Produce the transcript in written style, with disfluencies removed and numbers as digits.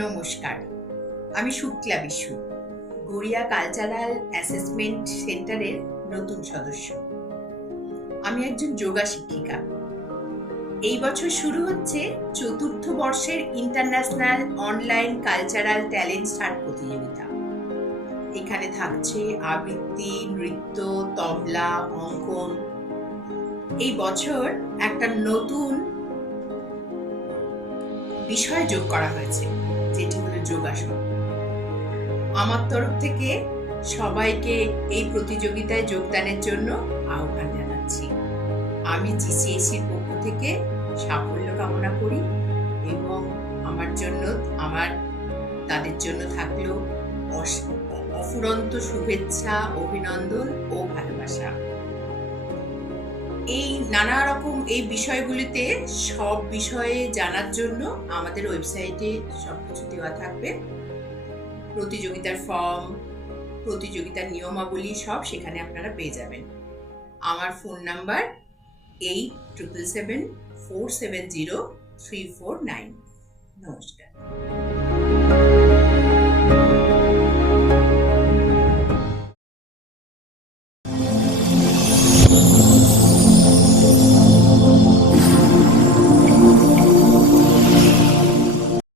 নমস্কার, আমি Shukla Bishu, Garia cultural assessment সেন্টারের নতুন সদস্য। আমি একজন যোগা শিক্ষিকা। এই বছর শুরু হচ্ছে ৪র্থ বর্ষের international online cultural talent hunt প্রতিযোগিতা। এখানে থাকছে আবৃত্তি, নৃত্য, তবলা, অঙ্কন। এই বছর একটা নতুন বিষয় যোগ করা হয়েছে, যেটি হলো যোগাসন। আমার তরফ থেকে সবাইকে এই প্রতিযোগিতায় যোগদানের জন্য আহ্বান জানাচ্ছি। আমি জিসিএসির পক্ষ থেকে সাফল্য কামনা করি এবং তাদের জন্য থাকলো অফুরন্ত শুভেচ্ছা, অভিনন্দন ও ভালোবাসা। এই নানা রকম এই বিষয়গুলিতে সব বিষয়ে জানার জন্য আমাদের ওয়েবসাইটে সবকিছু দেওয়া থাকবে। প্রতিযোগিতার ফর্ম, প্রতিযোগিতার নিয়মাবলী সব সেখানে আপনারা পেয়ে যাবেন। আমার ফোন নাম্বার 8777470349। নমস্কার।